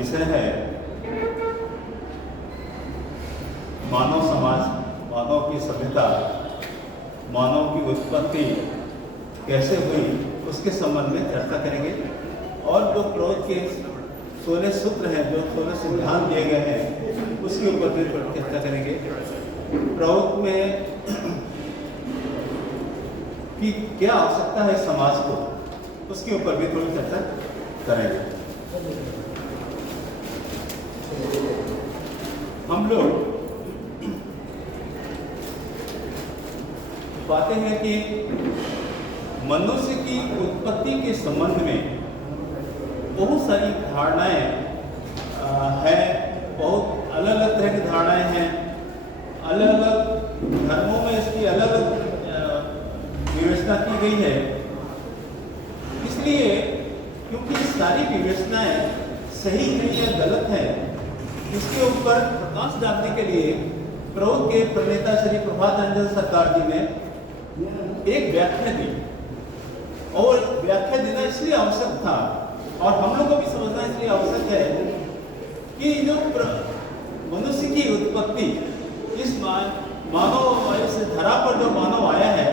विषय है मानव समाज, मानव की सभ्यता, मानव की उत्पत्ति कैसे हुई उसके संबंध में चर्चा करेंगे। और जो प्रोज के 16 सूत्र हैं, जो 16 सिद्धांत दिए गए हैं, उसके ऊपर भी चर्चा करेंगे। प्रयोग में कि क्या आवश्यकता है समाज को, उसके ऊपर भी थोड़ी चर्चा करेंगे। हम लोग पाते हैं कि मनुष्य की उत्पत्ति के संबंध में बहुत सारी धारणाएं हैं, बहुत अलग अलग तरह की धारणाएं हैं। अलग अलग धर्मों में इसकी अलग अलग विवेचना की गई है। इसलिए क्योंकि सारी विवेचनाएं सही है या गलत है, इसके ऊपर प्रकाश डालने के लिए प्रयोग के प्रणेता श्री प्रभात रंजन सरकार जी ने एक व्याख्या दी। और व्याख्या देना इसलिए आवश्यक था और हम लोग को भी समझना इसलिए आवश्यक है कि जो मनुष्य की उत्पत्ति, इस मानव इस धरा पर जो मानव आया है,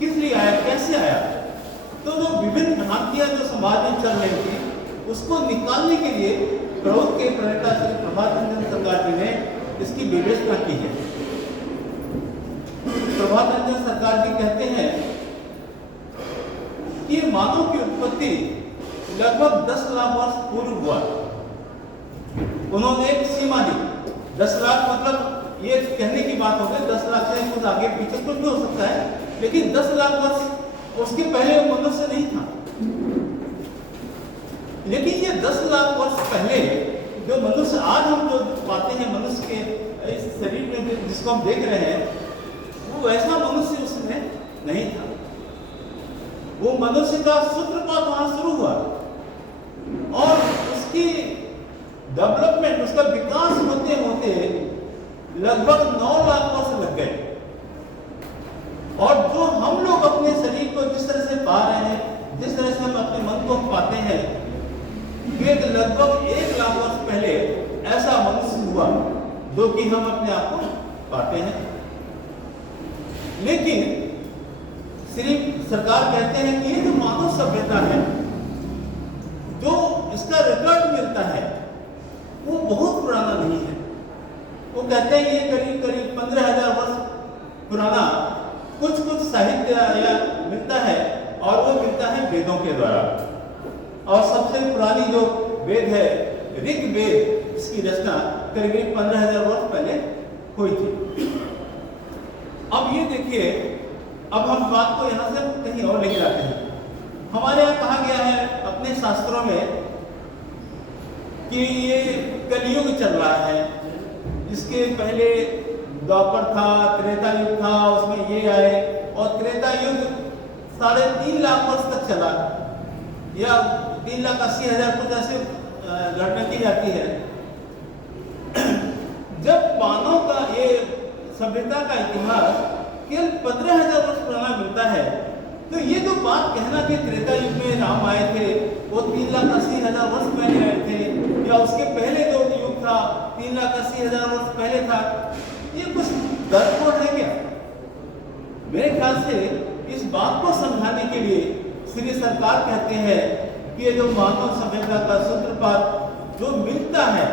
किस लिए आया, कैसे आया। तो जो विभिन्न भ्रांतियां जो समाज में चल रही थी, उसको निकालने के लिए प्रयोग के प्रणेता श्री प्रभात रंजन सरकार जी ने इसकी विवेचना की है। प्रभात रंजन सरकार जी कहते हैं कि मानव की उत्पत्ति लगभग 10 लाख वर्ष पूर्व हुआ। उन्होंने एक सीमा दी। 10 लाख मतलब ये कहने की बात हो गई, 10 लाख से कुछ आगे पीछे कुछ भी हो सकता है, लेकिन 10 लाख वर्ष उसके पहले मनुष्य नहीं था। लेकिन ये 10 लाख वर्ष पहले जो मनुष्य आज हम जो पाते हैं, मनुष्य के इस शरीर में जिसको हम देख रहे हैं, वो वैसा मनुष्य उसमें नहीं था। वो मनुष्य का सूत्रपात वहां शुरू हुआ और उसकी डेवलपमेंट, उसका विकास होते होते लगभग 9 लाख वर्ष लग गए। और जो हम लोग अपने शरीर को जिस तरह से पा रहे हैं, जिस तरह से हम अपने मन को पाते हैं, ये लगभग 1 लाख वर्ष पहले ऐसा मनुष्य हुआ जो कि हम अपने आप को पाते हैं। लेकिन श्री सरकार कहते हैं कि ये जो मानव सभ्यता है, जो इसका रिकॉर्ड मिलता है, वो बहुत पुराना नहीं है। वो कहते हैं ये करीब करीब 15,000 वर्ष पुराना कुछ कुछ साहित्य या मिलता है, और वो मिलता है वेदों के द्वारा। और सबसे पुरानी जो वेद है, ऋग्वेद, इसकी रचना करीब 15,000 वर्ष पहले हुई थी। अब ये देखिए, अब हम बात को यहाँ से कहीं और लेके जाते हैं। हमारे यहाँ कहा गया है अपने शास्त्रों में कि ये कलियुग चल रहा है। इसके पहले द्वापर था, त्रेता युग था, उसमें ये आए, और त्रेता युग 3.5 लाख वर्ष तक चला, या 3,80,000 कुछ ऐसे गणना की जाती है। जब मानव का ये सभ्यता का इतिहास केवल 15,000 वर्ष पुराना मिलता है, तो ये जो बात कहना कि त्रेता युग में राम आए थे, वो 3,80,000 वर्ष पहले आए थे, या उसके पहले जो युग था 3,80,000 वर्ष पहले था, ये कुछ गड़बड़ है क्या? मेरे ख्याल से इस बात को समझाने के लिए श्री सरकार कहते हैं कि ये जो मानव सभ्यता का सूत्रपात जो मिलता है,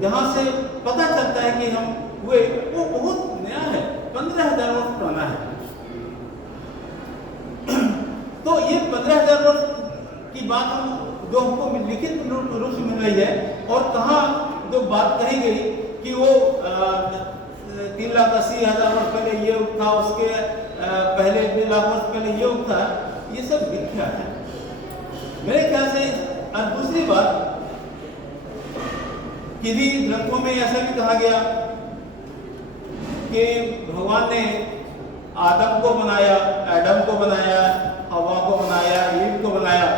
जहां से पता चलता है कि हम हुए, वो बहुत नया है, 15,000 वर्ष पुराना है। तो ये 15,000 वर्ष की बात हम जो हमको लिखित रूप से मिल रही है, और कहाँ जो बात कही गई कि वो 3,80,000 वर्ष पहले ये युग था, उसके पहले 2 लाख वर्ष पहले ये युग था, ये सब मिथ्या है मेरे ख्याल से। और दूसरी बात, किसी ग्रंथों में ऐसा भी कहा गया कि भगवान ने आदम को बनाया, एडम को बनाया, हवा को बनाया, ईव को बनाया,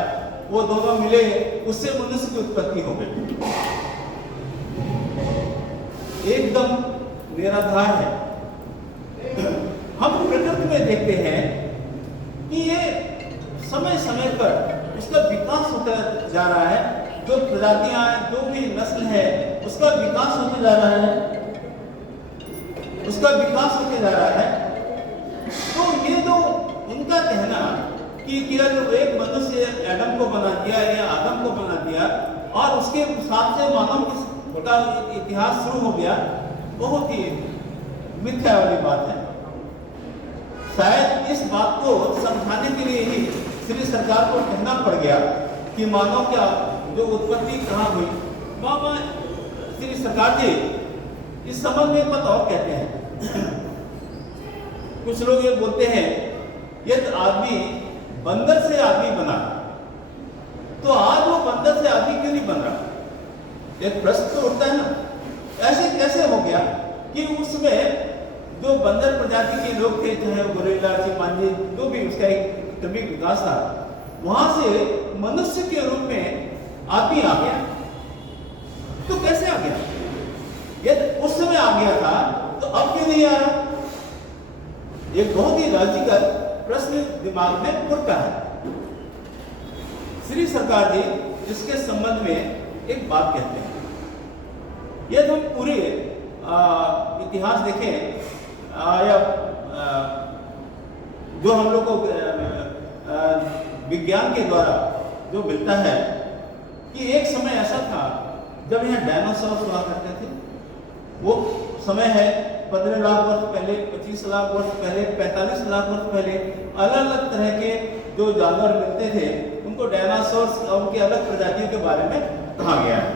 वो दोनों मिले, उससे मनुष्य की उत्पत्ति हो गई। एकदम निराधार है। हम प्रकृति में देखते हैं कि ये समय समय पर उसका विकास होता जा रहा है। जो प्रजातियां, जो भी नस्ल है, उसका विकास होते जा रहा है, उसका विकास होते जा रहा है। तो ये जो उनका कहना कि जो एक मनुष्य एडम को बना दिया या आदम को बना दिया और उसके साथ से मानव का इतिहास शुरू हो गया, बहुत ही मिथ्या वाली बात है। शायद इस बात को समझाने के लिए ही श्री सरकार को कहना पड़ गया कि मानव क्या जो उत्पत्ति कहाँ हुई। बाबा श्री सरकार जी इस संबंध में पता और कहते हैं, कुछ लोग ये बोलते हैं यदि आदमी बंदर से आदमी बना तो आज वो बंदर से आदमी क्यों नहीं बन रहा? एक प्रश्न तो उठता है ना, ऐसे कैसे हो गया कि उसमें जो बंदर प्रजाति के लोग थे, चाहे वो गोरिल्ला, चिंपांजी, जो भी उसका एक क्रमिक विकास था, वहां से मनुष्य के रूप में आदमी आ गया। तो कैसे आ गया? यदि उस समय आ गया था तो अब क्यों नहीं आ रहा? एक बहुत ही लॉजिकल प्रश्न दिमाग में उठता है। श्री सरकार जी इसके संबंध में एक बात कहते हैं। यदि हम पूरे इतिहास देखें या जो हम लोग को विज्ञान के द्वारा जो मिलता है कि एक समय ऐसा था जब यहाँ डायनासोर हुआ करते थे। वो समय है 15 लाख वर्ष पहले, 25 लाख वर्ष पहले, 45 लाख वर्ष पहले अलग अलग तरह के जो जानवर मिलते थे उनको डायनासोर और उनकी अलग प्रजातियों के बारे में कहा गया है।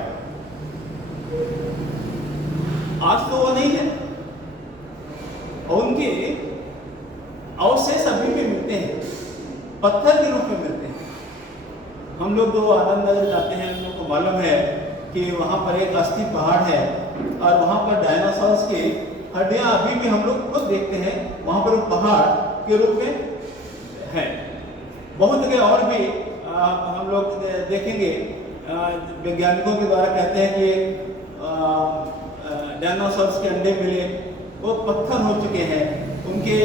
आज तो वो नहीं है और उनके अवशेष अभी भी मिलते हैं, पत्थर के रूप में मिलते हैं। हम लोग जो आनंद नगर जाते हैं, हम लोग को मालूम है कि वहाँ पर एक अस्थि पहाड़ है और वहाँ पर डायनासोर्स की हड्डियाँ अभी भी हम लोग खुद देखते हैं, वहाँ पर वो पहाड़ के रूप में है। बहुत जगह और भी हम लोग देखेंगे, वैज्ञानिकों के द्वारा कहते हैं कि डायनासोर्स के अंडे मिले, वो पत्थर हो चुके हैं, उनके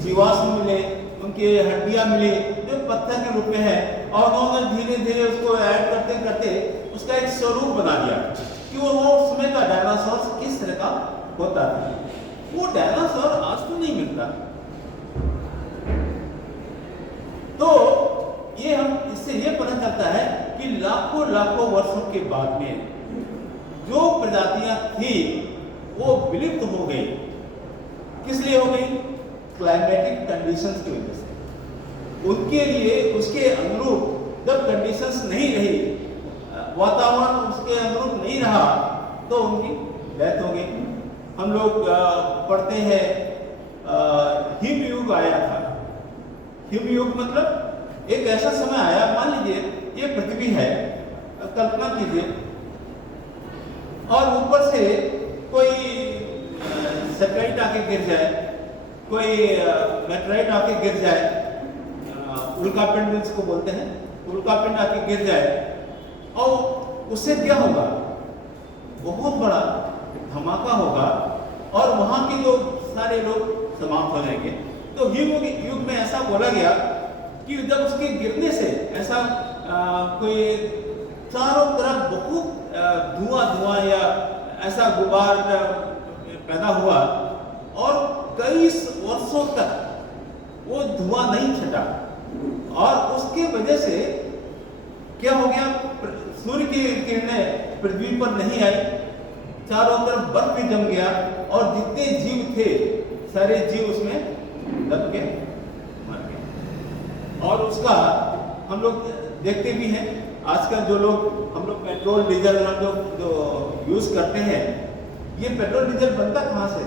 जीवाश्म मिले, उनके हड्डियां मिली जो पत्थर के रूप में है, और उन्होंने धीरे धीरे उसको ऐड करते करते उसका एक स्वरूप बना दिया कि वो समय का डायनासोर किस तरह का होता था। वो डायनासोर आज तो नहीं मिलता। तो ये हम इससे ये पता चलता है कि लाखों लाखों वर्षों के बाद में जो प्रजातियां थी वो विलुप्त हो गई। किस लिए हो गई? क्लाइमेटिक कंडीशंस की वजह से। उनके लिए उसके अनुरूप जब कंडीशंस नहीं रही, वातावरण उसके अनुरूप नहीं रहा, तो उनकी डेथ हो गई। हम लोग पढ़ते हैं हिम युग आया था। हिम युग मतलब एक ऐसा समय आया, मान लीजिए ये पृथ्वी है, कल्पना कीजिए, और ऊपर से कोई सैटेलाइट आके गिर जाए, कोई मेटेराइट आके गिर जाए, उल्का पिंड जिसको बोलते हैं, उल्का पिंड आके गिर जाए, और उससे क्या होगा? बहुत बड़ा धमाका होगा और वहां के जो सारे लोग समाप्त हो जाएंगे। तो हिम युग में ऐसा बोला गया कि जब उसके गिरने से ऐसा कोई चारों तरफ बहुत धुआं या ऐसा गुबार पैदा हुआ और कई वर्षों तक वो धुआं नहीं छटा, और उसके वजह से क्या हो गया? सूर्य की किरणें पृथ्वी पर नहीं आई, चारों तरफ बर्फ भी जम गया और जितने जीव थे सारे जीव उसमें दब के मर गए। और उसका हम लोग देखते भी हैं, आजकल जो लोग हम लोग पेट्रोल डीजल हम लोग जो यूज करते हैं, ये पेट्रोल डीजल बनता कहाँ से?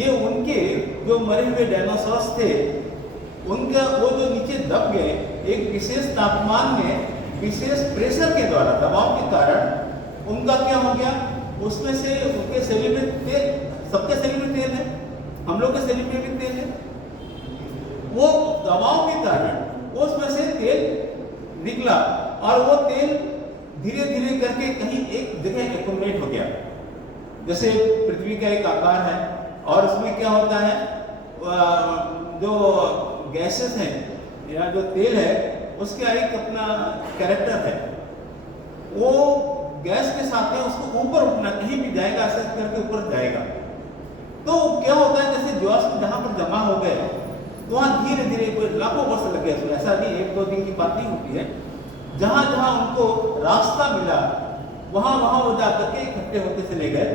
ये उनके जो मरे हुए डायनासोर्स थे, उनका वो जो नीचे दब गए, एक विशेष तापमान में विशेष प्रेशर के द्वारा, दबाव के कारण उनका क्या हो गया? उसमें से उनके शरीर में तेल, सबके शरीर में तेल है, हम लोग के शरीर में भी तेल है, वो दबाव के कारण उसमें से तेल निकला और वो तेल धीरे धीरे करके कहीं एक जगह एक्युमुलेट हो गया। जैसे पृथ्वी का एक आकार है और उसमें क्या होता है, जो गैसेस हैं या जो तेल है उसका एक अपना कैरेक्टर है, वो गैस के साथ में उसको ऊपर उठना, कहीं भी जाएगा ऐसे करके ऊपर जाएगा। तो क्या होता है, जैसे जीवाश्म जहाँ पर जमा हो गए तो वहाँ धीरे धीरे कोई लाखों वर्ष लग गए, ऐसा नहीं, एक दो दिन की बात नहीं होती है। जहाँ जहाँ उनको रास्ता मिला वहाँ वहाँ वो जाकर के इकट्ठे होते चले गए।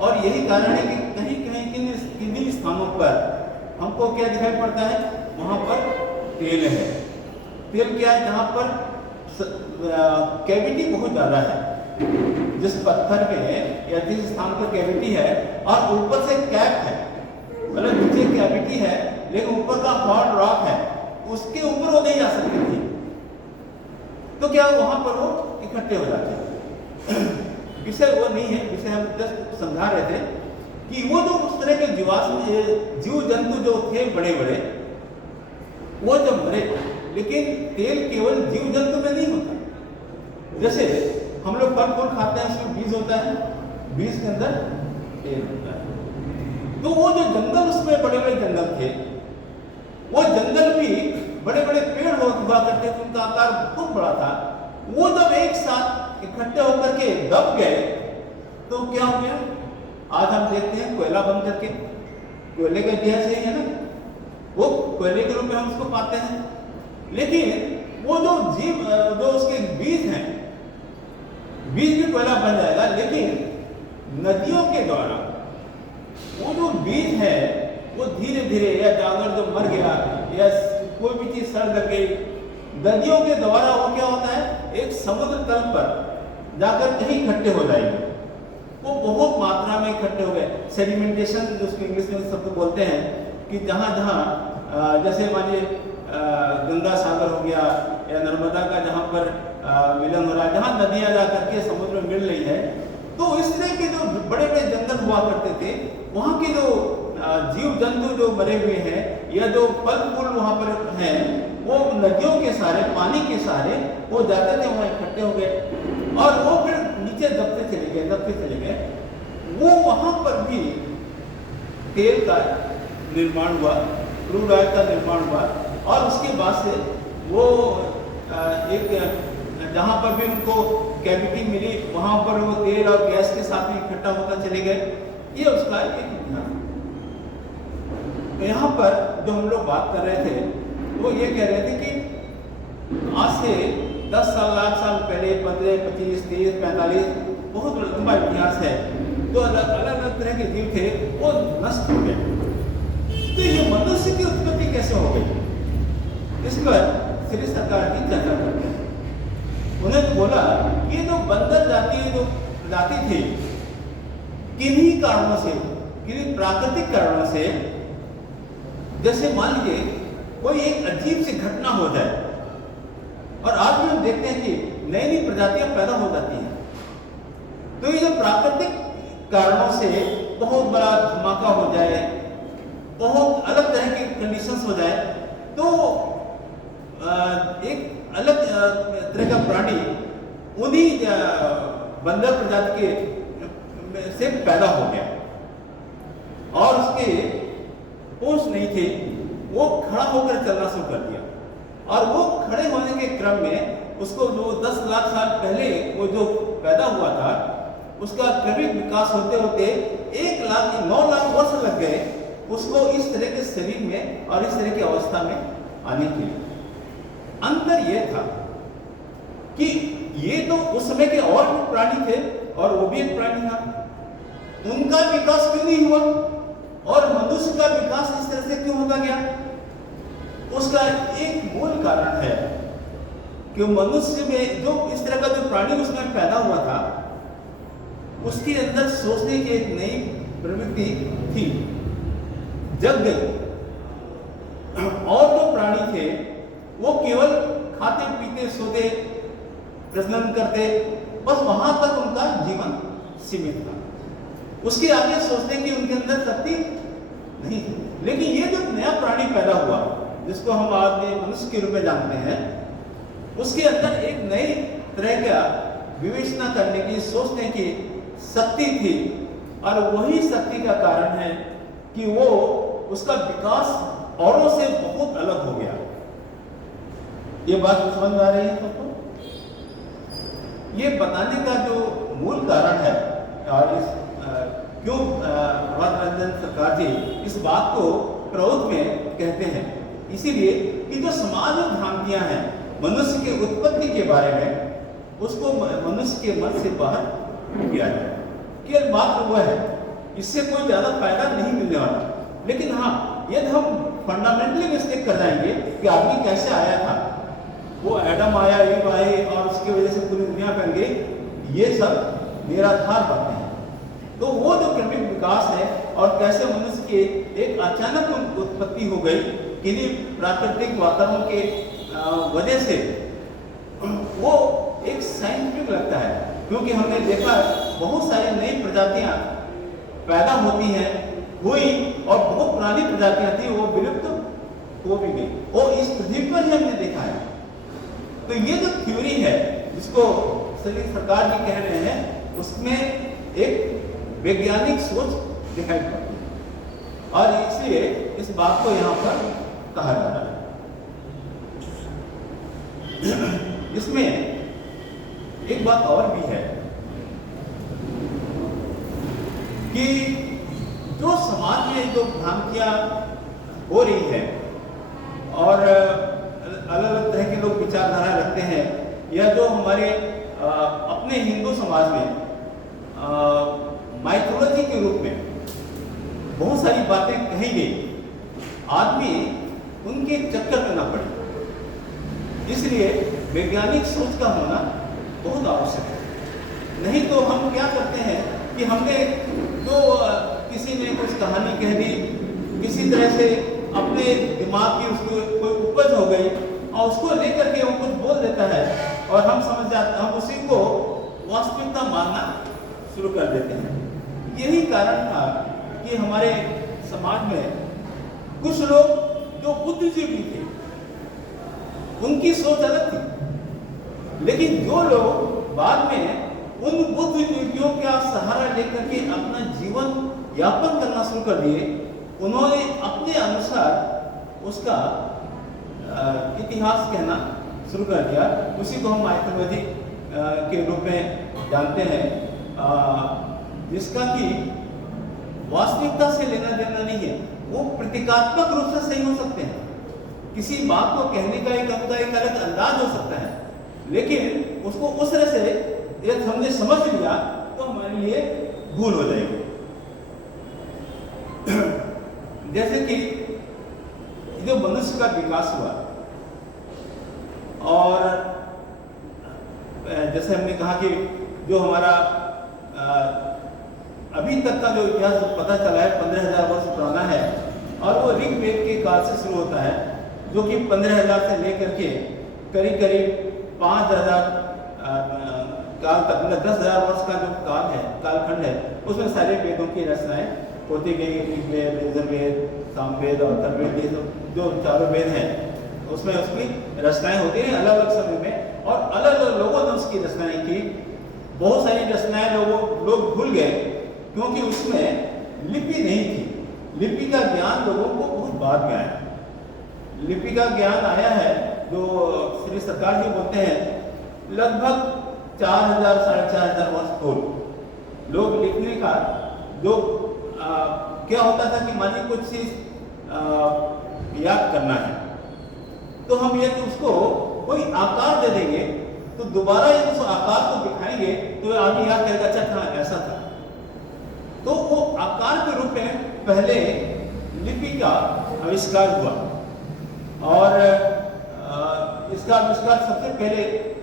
और यही कारण है कि कहीं कहीं किन्हीं स्थानों पर हमको क्या दिखाई पड़ता है, वहाँ पर तेल है। तेल क्या है, जहाँ पर कैविटी बहुत ज़्यादा है, जिस पत्थर में या जिस स्थान पर कैविटी है और ऊपर से कैप है, मतलब नीचे कैविटी है लेकिन ऊपर का हार्ड रॉक है, उसके ऊपर वो नहीं जा सकते थे। तो क्या वहां पर वो इकट्ठे हो जाते हैं। विषय वो नहीं है, विषय हम जस्ट समझा रहे थे कि वो जो उस तरह के जीव जंतु जो थे बड़े बड़े, वो जब मरे, लेकिन तेल केवल जीव जंतु में नहीं होता। जैसे हम लोग फल फूल खाते हैं, उसमें बीज होता है, बीज के अंदर तेल होता है। तो वो जो जंगल, उसमें बड़े बड़े जंगल थे, वो जंगल भी बड़े बड़े पेड़ हुआ करते थे, उनका आकार बहुत बड़ा था। वो जब एक साथ इकट्ठे होकर के दब गए तो क्या हो गया, आज हम देखते हैं कोयला बन करके, कोयले का इतिहास यही है ना, वो कोयले के रूप में हम उसको पाते हैं। लेकिन वो जो जीव, जो उसके बीज हैं, बीज भी कोयला बन जाएगा, लेकिन नदियों के द्वारा वो जो बीज है वो धीरे धीरे, या जानवर जो मर गया या कोई भी चीज सड़ लग गई, नदियों के द्वारा वो क्या होता है, एक समुद्र तल पर जाकर कहीं इकट्ठे हो जाएंगे। वो बहुत मात्रा में इकट्ठे हो गए, सेडिमेंटेशन जिसको इंग्लिश में शब्द बोलते हैं, कि जहाँ जहाँ जैसे मानिए गंगा सागर हो गया या नर्मदा का जहाँ पर मिलन हो रहा है, जहाँ नदियाँ जा करके समुद्र में मिल रही है, तो इस तरह के जो बड़े बड़े जंगल हुआ करते थे, वहाँ के जो जीव जंतु जो मरे हुए हैं या जो फल फूल वहाँ पर हैं, वो नदियों के सहारे, पानी के सहारे वो जाते थे, वहाँ इकट्ठे हो गए और वो फिर नीचे दबते चले गए। वो वहाँ पर भी तेल का निर्माण हुआ, क्रूड ऑयल का निर्माण हुआ, और उसके बाद से वो एक जहाँ पर भी उनको कैविटी मिली वहाँ पर वो तेल और गैस के साथ में इकट्ठा होता चले गए। ये उसका एक इतिहास। यहाँ पर जो हम लोग बात कर रहे थे वो ये कह रहे थे कि आज से 10 साल, लाख साल पहले, 15, 25, 30, 45, बहुत लंबा इतिहास है, जो अलग अलग तरह के जीव थे वो नष्ट हो गए। तो ये मनुष्य की उत्पत्ति कैसे हो गई, इस पर श्री सरकार की चर्चा करते हैं। उन्होंने तो बोला कि ये जो बंदर जाति थी, किन्हीं कारणों से, किन्हीं प्राकृतिक कारणों से, जैसे मान लीजिए कोई एक अजीब सी घटना हो जाए, और आज भी हम देखते हैं कि नई नई प्रजातियां पैदा हो जाती हैं। तो ये जो प्राकृतिक कारणों से बहुत बड़ा धमाका हो जाए, बहुत अलग तरह की कंडीशंस हो जाए, तो एक अलग तरह का प्राणी उन्हीं बंदर प्रजाति के से पैदा हो गया, और उसके होश नहीं थे, वो खड़ा होकर चलना शुरू कर दिया। और वो खड़े होने के क्रम में उसको जो 10 लाख साल पहले वो जो पैदा हुआ था, उसका क्रमिक विकास होते होते 1 लाख 9 लाख वर्ष लग गए उसको इस तरह के शरीर में और इस तरह की अवस्था में आने के लिए। अंतर यह था कि ये तो उस समय के और भी प्राणी थे और वो भी एक प्राणी था, उनका विकास क्यों नहीं हुआ और मनुष्य का विकास इस तरह से क्यों होता गया? उसका एक मूल कारण है कि मनुष्य में जो इस तरह का जो प्राणी उसमें पैदा हुआ था, उसके अंदर सोचने की एक नई प्रवृत्ति थी, जग गई। और जो प्राणी थे वो केवल खाते पीते सोते प्रजनन करते, बस वहां तक उनका जीवन सीमित था, उसके आगे सोचने की उनके अंदर शक्ति नहीं थी। लेकिन ये जो नया प्राणी पैदा हुआ जिसको हम आज मनुष्य के रूप में जानते हैं, उसके अंदर एक नई तरह का विवेचना करने की, सोचने की शक्ति थी, और वही शक्ति का कारण है कि वो उसका विकास औरों से बहुत अलग हो गया। ये बात समझ आ रही है सबको? ये बताने का जो मूल कारण है और इस क्यों प्रभात रंजन सरकार जी इस बात को प्रौध में कहते हैं, इसीलिए कि जो समाज में भ्रांतियां हैं मनुष्य के उत्पत्ति के बारे में, उसको मनुष्य के मन से बाहर किया जाए। केवल मात्र वह है, इससे कोई ज्यादा फायदा नहीं मिलने वाला। लेकिन हाँ, यदि हम फंडामेंटली मिस्टेक कर जाएंगे कि आदमी कैसे आया था, वो एडम आया, ईव आए और उसकी वजह से पूरी दुनिया फैल गई, ये सब निराधार बातें हैं। तो वो जो क्रमिक विकास है और कैसे मनुष्य के एक अचानक उत्पत्ति हो गई किन्हीं प्राकृतिक वातावरण के वजह से, वो एक साइंटिफिक लगता है, क्योंकि हमने देखा बहुत सारी नई प्रजातियां पैदा होती हैं, हुई, और बहुत पुरानी प्रजातियां थी वो विलुप्त हो भी गई, और इस पृथ्वी पर ही हमने देखा है। तो ये जो थ्योरी है जिसको सरकार जी कह रहे हैं, उसमें एक वैज्ञानिक सोच दिखाई पड़ती है, और इसलिए इस बात को यहाँ पर कहा जा रहा है। इसमें एक बात और भी है कि जो समाज में जो भ्रांतियां हो रही है और अलग अलग तरह के लोग विचारधारा रखते हैं, या जो हमारे अपने हिंदू समाज में माइथोलॉजी के रूप में बहुत सारी बातें कही गई, आदमी उनके चक्कर में ना पड़े, इसलिए वैज्ञानिक सोच का होना बहुत आवश्यक है। नहीं तो हम क्या करते हैं कि हमने जो किसी ने कुछ कहानी कह दी, किसी तरह से अपने दिमाग की उसको कोई उपज हो गई और उसको लेकर के वो कुछ बोल देता है और हम समझ जाते, हम उसी को वास्तविकता मानना शुरू कर देते हैं। यही कारण था कि हमारे समाज में कुछ लोग जो बुद्धिजीवी थे उनकी सोच अलग थी, लेकिन जो लोग बाद में उन बुद्धिजीवियों का सहारा लेकर के अपना जीवन यापन करना शुरू कर दिए, उन्होंने अपने अनुसार उसका इतिहास कहना शुरू कर दिया। उसी को हम माइथोलॉजी के रूप में जानते हैं, जिसका कि वास्तविकता से लेना देना नहीं है। वो प्रतीकात्मक रूप से सही हो सकते हैं, किसी बात को कहने का एक अलग अंदाज हो सकता है, लेकिन उसको उस तरह से यदि हमने समझ लिया तो हमारे लिए भूल हो जाएगी। जैसे कि जो मनुष्य का विकास हुआ, और जैसे हमने कहा कि जो हमारा अभी तक का जो इतिहास पता चला है 15,000 वर्ष पुराना है, और वो ऋग्वेद के काल से शुरू होता है, जो कि 15,000 से लेकर के करीब करीब 5,000 काल तक, मतलब 10,000 वर्ष का जो काल है, कालखंड है, उसमें सारे वेदों की रचनाएं होती गई। ऋग्वेद, यजुर्वेद, सामवेद और अथर्ववेद, ये जो चारों वेद हैं उसमें उसकी रचनाएं होती हैं अलग अलग समय में, और अलग अलग लोगों ने उसकी रचनाएं की। बहुत सारी रचनाएं लोग भूल गए, क्योंकि उसमें लिपि नहीं थी। लिपि का ज्ञान लोगों को बहुत बाद में आया। लिपि का ज्ञान आया है, जो श्री सरकार जी बोलते हैं, लगभग 4,000 साढ़े 4,000 वर्ष पूर्व लोग लिखने का जो क्या होता था कि मान लीजिए कुछ चीज याद करना है, तो हम यदि उसको कोई आकार दे देंगे तो दोबारा यदि उस आकार को दिखाएंगे तो आदमी याद करेगा, अच्छा था, ऐसा था। तो वो आकार के रूप में पहले लिपि का आविष्कार हुआ, और इसका आविष्कार सबसे पहले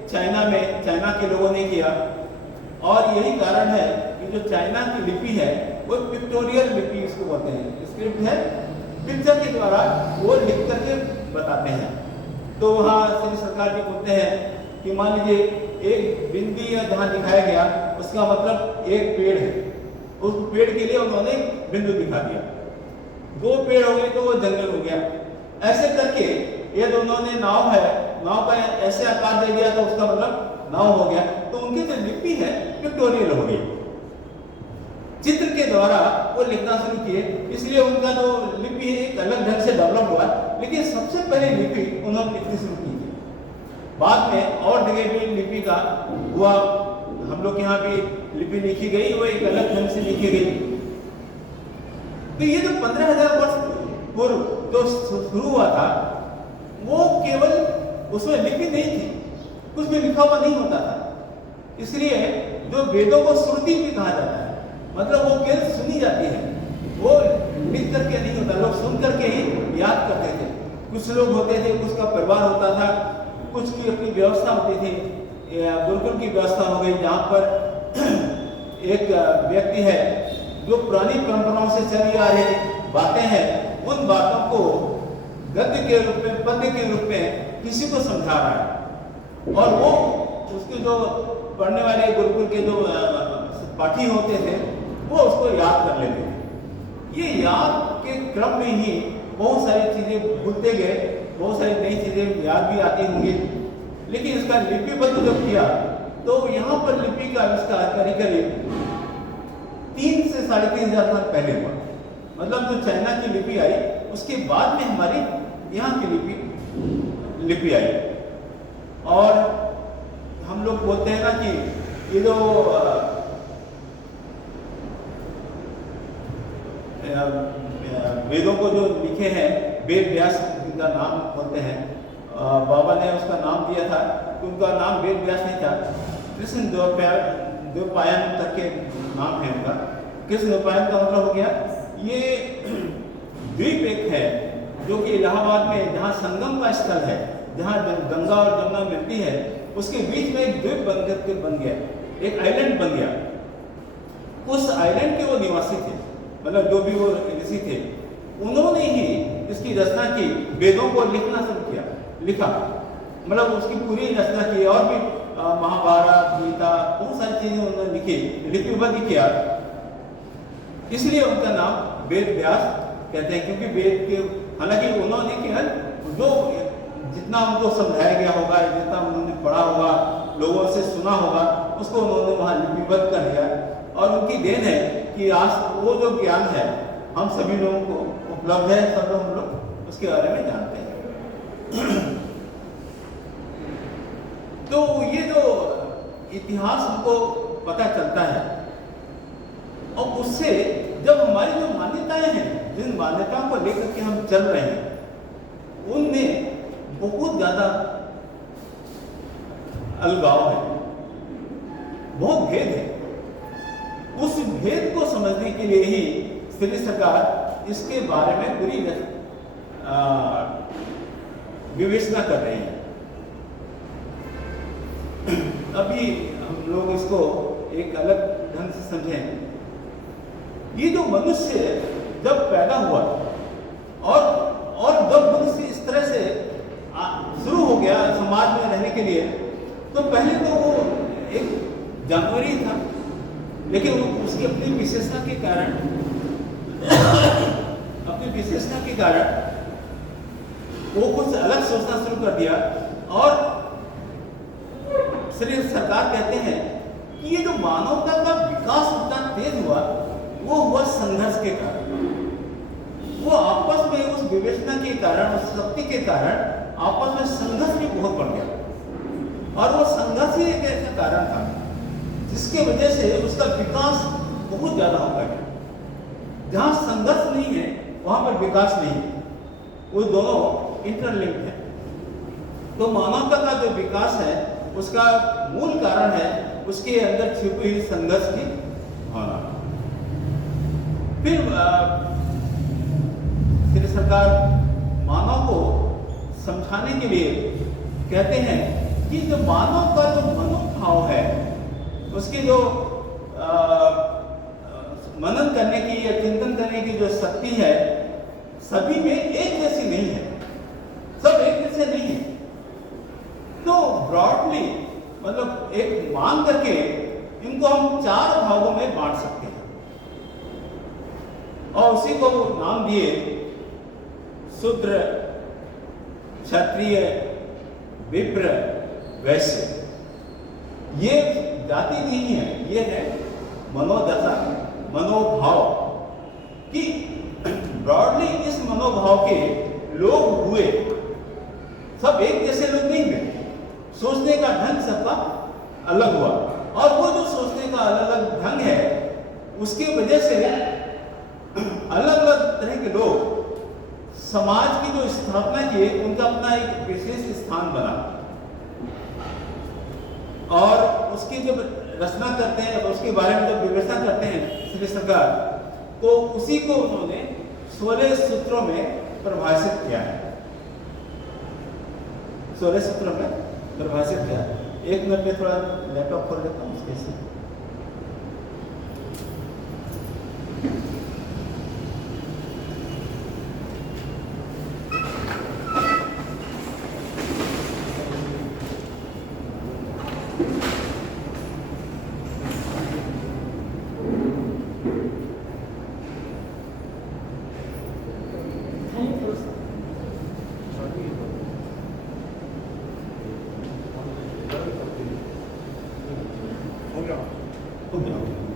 चाइना के लोगों ने किया। और यही कारण है कि जो चाइना की लिपि है वो पिक्टोरियल लिपि इसको बोलते हैं। स्क्रिप्ट है, पिक्चर के द्वारा वो लिख करके बताते हैं। तो वहाँ श्री सरकार जी बोलते हैं कि मान लीजिए एक बिंदी या जहाँ दिखाया गया उसका मतलब एक पेड़ है, उस पेड़ के लिए उन्होंने बिंदु दिखा दिया। 2 पेड़ हो गए तो वो जंगल हो गया। ऐसे करके ये दोनों ने नाव है, नाव का ऐसे आकार दे दिया तो उसका मतलब नाव हो गया। तो उनकी जो लिपि है पिक्टोरियल हो गई, चित्र के द्वारा वो लिखना शुरू किए, इसलिए उनका जो लिपि है एक अलग ढंग से डेवलप हुआ। लेकिन सबसे पहले लिपि उन्होंने लिखनी शुरू की थी। बाद में और जगह भी लिपि का हुआ हम लोग यहाँ भी लिपि लिखी गई, वो एक अलग ढंग से लिखी गई। तो ये जो 15,000 वर्ष पूर्व जो शुरू हुआ था, वो केवल उसमें लिपि नहीं थी, कुछ भी लिखा हुआ नहीं होता था। इसलिए जो वेदों को श्रुति भी कहा जाता है, मतलब वो केवल सुनी जाती है, वो लिख करके नहीं होता, लोग सुन करके ही याद करते थे। कुछ लोग होते थे, कुछ का परिवार होता था, कुछ की अपनी व्यवस्था होती थी, गुरुकुल की व्यवस्था हो गई, जहाँ पर एक व्यक्ति है जो पुरानी परंपराओं से चली आ रही बातें हैं, उन बातों को गद्य के रूप में, पद्य के रूप में किसी को समझा रहा है, और वो उसके जो पढ़ने वाले गुरुकुल के जो पाठी होते थे, वो उसको याद कर लेते थे। ये याद के क्रम में ही बहुत सारी चीजें भूलते गए, बहुत सारी नई चीजें याद भी आती होंगी, लेकिन इसका लिपिबद्ध जब किया तो यहाँ पर लिपि का आविष्कार करीब 3 से 3,500 साल पहले हुआ। मतलब जो चाइना की लिपि आई, उसके बाद में हमारी यहाँ की लिपि आई। और हम लोग बोलते हैं ना कि ये जो वेदों को जो लिखे हैं, वेद व्यास जिनका नाम बोलते हैं, बाबा ने उसका नाम दिया था, तो उनका नाम वेद व्यास नहीं था, कृष्ण द्वैपायन तक के नाम है उनका। कृष्ण द्वैपायन का मतलब हो गया, ये द्वीप एक है जो कि इलाहाबाद में जहाँ संगम का स्थल है, जहाँ गंगा और जमुना मिलती है, उसके बीच में एक द्वीप बन गया, एक आइलैंड बन गया। उस आइलैंड के वो निवासी थे, मतलब जो भी वो ऋषि थे, उन्होंने ही इसकी रचना की, वेदों को लिखना शुरू लिखा, मतलब उसकी पूरी रचना की, और भी महाभारत, गीता, बहुत सारी चीजें उन्होंने लिखी, लिपिबद्ध किया। इसलिए उनका नाम वेद व्यास कहते हैं, क्योंकि वेद के, हालांकि उन्होंने केवल जो जितना उनको समझाया गया होगा, जितना उन्होंने पढ़ा होगा, लोगों से सुना होगा, उसको उन्होंने वहाँ लिपिबद्ध कर लिया। और उनकी देन है कि आज वो जो ज्ञान है हम सभी लोगों को उपलब्ध है, सब लोग हम लोग उसके बारे में जानते हैं। तो ये जो इतिहास हमको पता चलता है, और उससे जब हमारी जो मान्यताएं हैं, जिन मान्यताओं को लेकर के हम चल रहे हैं, उनमें बहुत ज्यादा अलगाव है, बहुत भेद है। उस भेद को समझने के लिए ही श्री सरकार इसके बारे में पूरी विवेचना कर रहे हैं। अभी हम लोग इसको एक अलग ढंग से समझें। ये जो मनुष्य जब पैदा हुआ और जब मनुष्य इस तरह से शुरू हो गया समाज में रहने के लिए, तो पहले तो वो एक जानवर ही था, लेकिन उसकी अपनी विशेषता के कारण वो कुछ अलग सोचना शुरू कर दिया। और श्री सरकार कहते हैं कि ये जो मानवता का विकास इतना तेज हुआ, वो हुआ संघर्ष के कारण। वो आपस में उस विवेचना के कारण, उस शक्ति के कारण आपस में संघर्ष भी बहुत बढ़ गया। और वो संघर्ष ही एक ऐसा कारण था जिसके वजह से उसका विकास बहुत ज्यादा हो गया। जहां संघर्ष नहीं है वहां पर विकास नहीं है, वो दोनों इंटरलिंक्ड है। तो मानवता का जो विकास है उसका मूल कारण है उसके अंदर छिपी हुई संघर्ष की भावना। फिर श्री सरकार मानव को समझाने के लिए कहते हैं कि जो मानव का जो मनोभाव है, उसकी जो मनन करने की या चिंतन करने की जो शक्ति है, सभी में एक जैसी नहीं है, सब एक जैसे नहीं है। तो ब्रॉडली मतलब एक मान करके इनको हम 4 भागों में बांट सकते हैं, और उसी को नाम दिए शूद्र, क्षत्रिय, विप्र, वैश्य। ये जाति नहीं है, ये है मनोदशा, मनोभाव। कि ब्रॉडली इस मनोभाव के लोग हुए, सब एक जैसे लोग नहीं हुए, सोचने का ढंग सबका अलग हुआ। और वो जो उसकी वजह से अलग अलग तरह के लोग समाज की जो स्थापना की है उनका अपना एक विशेष स्थान बना और उसकी जब रचना करते हैं, उसके बारे में जब विवेचना करते हैं श्री सरकार, तो उसी को उन्होंने 16 सूत्रों में परिभाषित किया है। 16 सूत्रों में परिभाषित किया। एक मिनट में थोड़ा लैपटॉप खोल लेता हूँ उसके से। हो गया।